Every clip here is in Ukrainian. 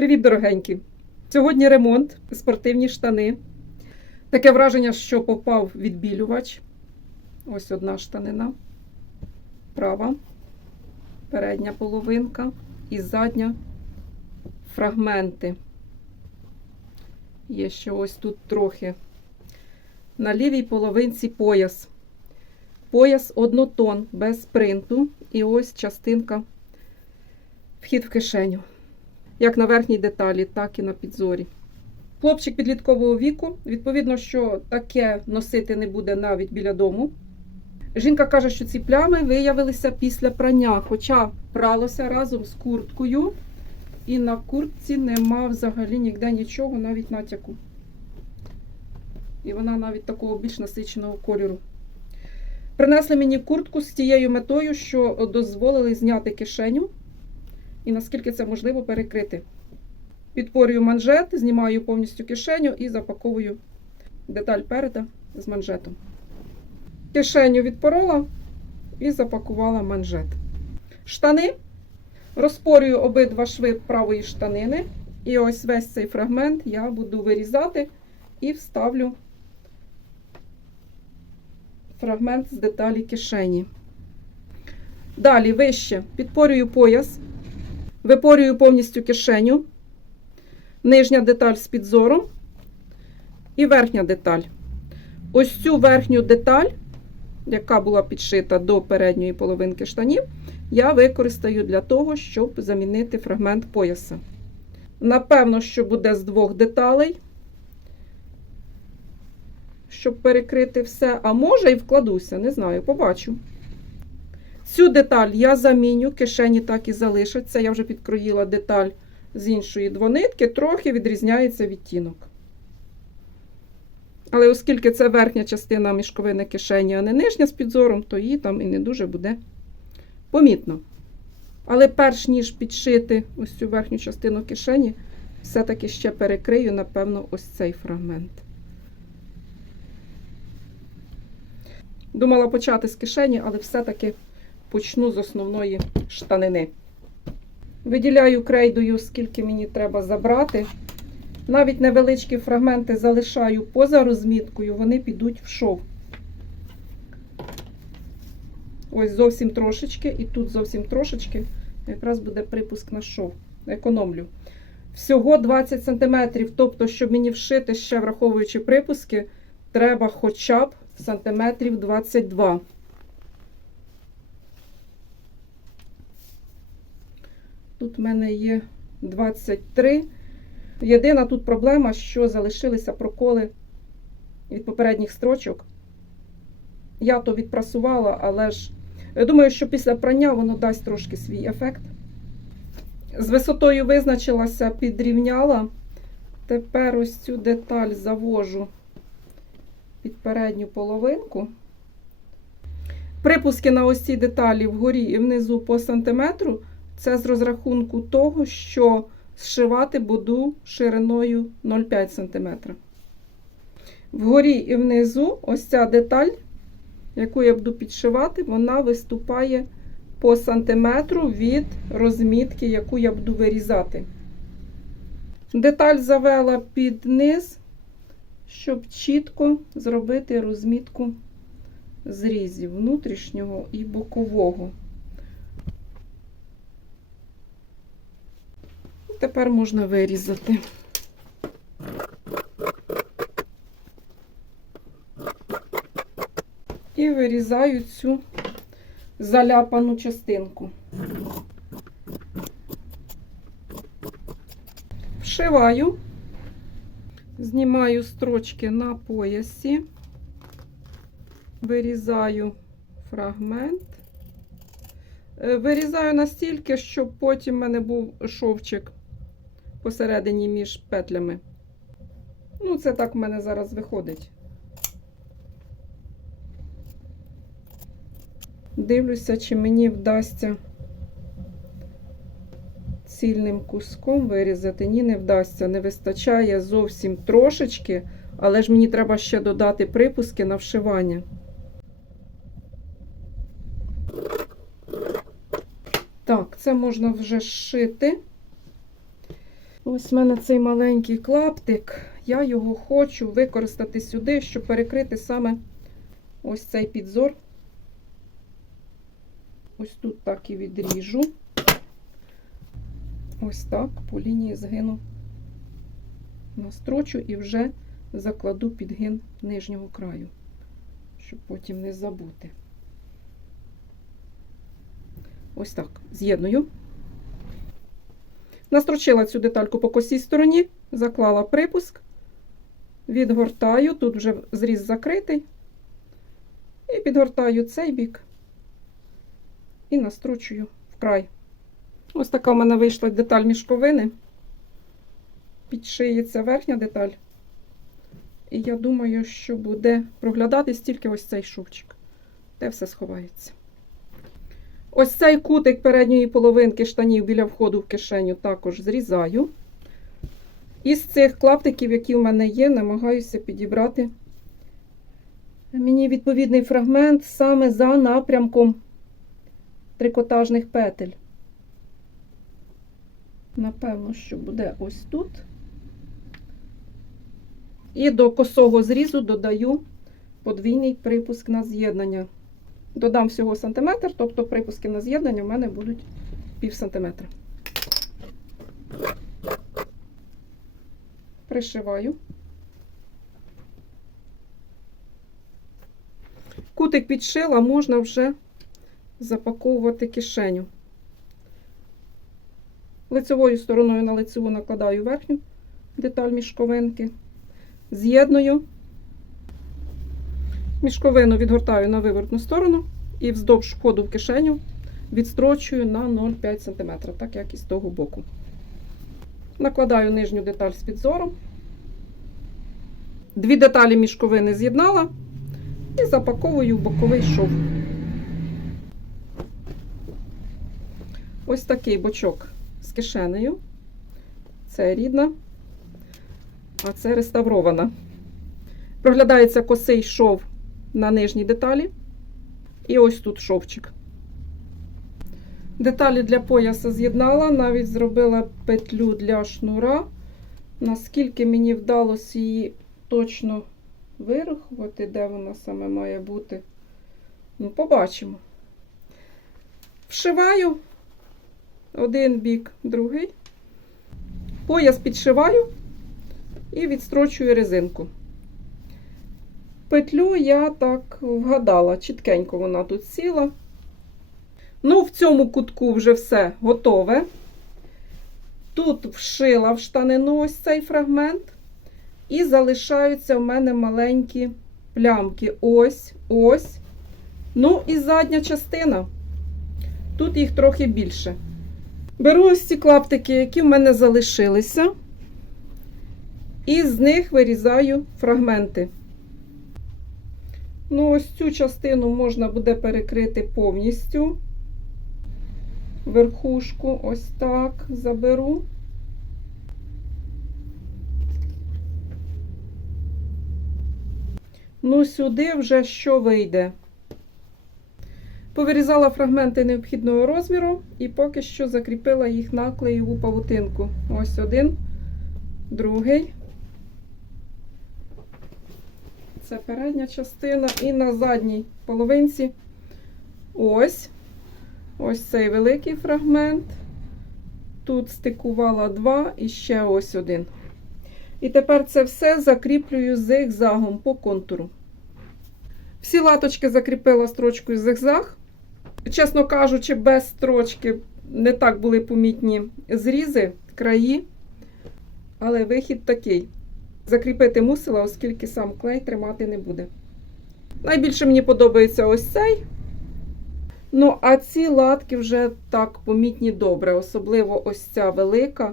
Привіт, дорогенькі! Сьогодні ремонт, спортивні штани. Таке враження, що попав відбілювач. Ось одна штанина. Права, передня половинка і задня фрагменти. Є ще ось тут трохи. На лівій половинці пояс. Пояс однотон, без принту. І ось частинка вхід в кишеню. Як на верхній деталі, так і на підзорі. Хлопчик підліткового віку, відповідно, що таке носити не буде навіть біля дому. Жінка каже, що ці плями виявилися після прання, хоча пралося разом з курткою, і на куртці нема взагалі ніде нічого, навіть натяку. І вона навіть такого більш насиченого кольору. Принесли мені куртку з тією метою, що дозволили зняти кишеню і наскільки це можливо перекрити. Підпорюю манжет, знімаю повністю кишеню і запаковую деталь переда з манжетом. Кишеню відпорола і запакувала манжет. Штани розпорюю обидва шви правої штанини. І ось весь цей фрагмент я буду вирізати і вставлю фрагмент з деталі кишені. Далі вище підпорюю пояс, випорюю повністю кишеню, нижня деталь з підзором і верхня деталь. Ось цю верхню деталь, яка була підшита до передньої половинки штанів, я використаю для того, щоб замінити фрагмент пояса. Напевно, що буде з двох деталей, щоб перекрити все. А може і вкладуся, не знаю, побачу. Цю деталь я заміню, кишені так і залишаться. Я вже підкроїла деталь з іншої двонитки, трохи відрізняється відтінок. Але оскільки це верхня частина мішковини кишені, а не нижня з підзором, то її там і не дуже буде помітно. Але перш ніж підшити ось цю верхню частину кишені, все-таки ще перекрию, напевно, ось цей фрагмент. Думала почати з кишені, але все-таки почну з основної штанини. Виділяю крейдою, скільки мені треба забрати. Навіть невеличкі фрагменти залишаю поза розміткою, вони підуть в шов. Ось зовсім трошечки, і тут зовсім трошечки. Якраз буде припуск на шов. Економлю. Всього 20 см, тобто, щоб мені вшити, ще враховуючи припуски, треба хоча б сантиметрів 22 Тут в мене є 23. Єдина тут проблема, що залишилися проколи від попередніх строчок. Я то відпрасувала, але ж я думаю, що після прання воно дасть трошки свій ефект. З висотою визначилася, підрівняла. Тепер ось цю деталь завожу під передню половинку. Припуски на ось цій деталі вгорі і внизу по сантиметру. Це з розрахунку того, що зшивати буду шириною 0,5 см. Вгорі і внизу ось ця деталь, яку я буду підшивати, вона виступає по сантиметру від розмітки, яку я буду вирізати. Деталь завела під низ, щоб чітко зробити розмітку зрізів внутрішнього і бокового. Тепер можна вирізати. І вирізаю цю заляпану частинку. Вшиваю, знімаю строчки на поясі, вирізаю фрагмент. Е, Вирізаю настільки, щоб потім в мене був шовчик посередині між петлями. Ну, це так в мене зараз виходить. Дивлюся, чи мені вдасться цільним куском вирізати. Ні, не вдасться. Не вистачає зовсім трошечки, але ж мені треба ще додати припуски на вшивання. Так, це можна вже зшити. Ось в мене цей маленький клаптик. Я його хочу використати сюди, щоб перекрити саме ось цей підзор. Ось тут так і відріжу. Ось так по лінії згину настрочу і вже закладу підгин нижнього краю, щоб потім не забути. Ось так з'єдную. Настрочила цю детальку по косій стороні, заклала припуск, відгортаю, тут вже зріз закритий, і підгортаю цей бік і настрочую в край. Ось така в мене вийшла деталь мішковини. Підшиється верхня деталь. І я думаю, що буде проглядатись тільки ось цей шовчик, де все сховається. Ось цей кутик передньої половинки штанів біля входу в кишеню також зрізаю. Із цих клаптиків, які в мене є, намагаюся підібрати мені відповідний фрагмент саме за напрямком трикотажних петель. Напевно, що буде ось тут. І до косого зрізу додаю подвійний припуск на з'єднання. Додам всього сантиметр, тобто припуски на з'єднання в мене будуть пів сантиметра. Пришиваю. Кутик підшила, можна вже запаковувати кишеню. Лицевою стороною на лицеву накладаю верхню деталь мішковинки, з'єдную. Мішковину відгортаю на вивертну сторону і вздовж входу в кишеню відстрочую на 0,5 см, так як і з того боку. Накладаю нижню деталь з підзором. Дві деталі мішковини з'єднала і запаковую в боковий шов. Ось такий бочок з кишенею. Це рідна, а це реставрована. Проглядається косий шов на нижній деталі. І ось тут шовчик. Деталі для пояса з'єднала, навіть зробила петлю для шнура. Наскільки мені вдалося її точно вирахувати, де вона саме має бути, ну, побачимо. Вшиваю один бік, другий. Пояс підшиваю і відстрочую резинку. Петлю я так вгадала, чіткенько вона тут сіла. Ну, в цьому кутку вже все готове. Тут вшила в штанину ось цей фрагмент. І залишаються в мене маленькі плямки. Ось, ось. Ну, і задня частина. Тут їх трохи більше. Беру ось ці клаптики, які в мене залишилися, і з них вирізаю фрагменти. Ну, ось цю частину можна буде перекрити повністю. Верхушку ось так заберу. Ну, сюди вже що вийде. Повирізала фрагменти необхідного розміру і поки що закріпила їх на клеєву павутинку. Ось один, другий. Це передня частина, і на задній половинці ось ось цей великий фрагмент. Тут стикувала два і ще ось один. І тепер це все закріплюю зигзагом по контуру. Всі латочки закріпила строчкою зигзаг. Чесно кажучи, без строчки не так були помітні зрізи, краї, але вихід такий. Закріпити мусила, оскільки сам клей тримати не буде. Найбільше мені подобається ось цей. Ну, а ці латки вже так помітні добре, особливо ось ця велика.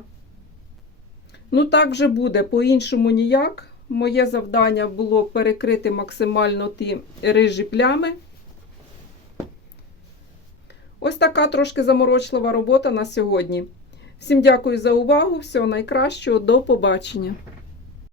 Ну, так вже буде, по-іншому ніяк. Моє завдання було перекрити максимально ті рижі плями. Ось така трошки заморочлива робота на сьогодні. Всім дякую за увагу, всього найкращого, до побачення!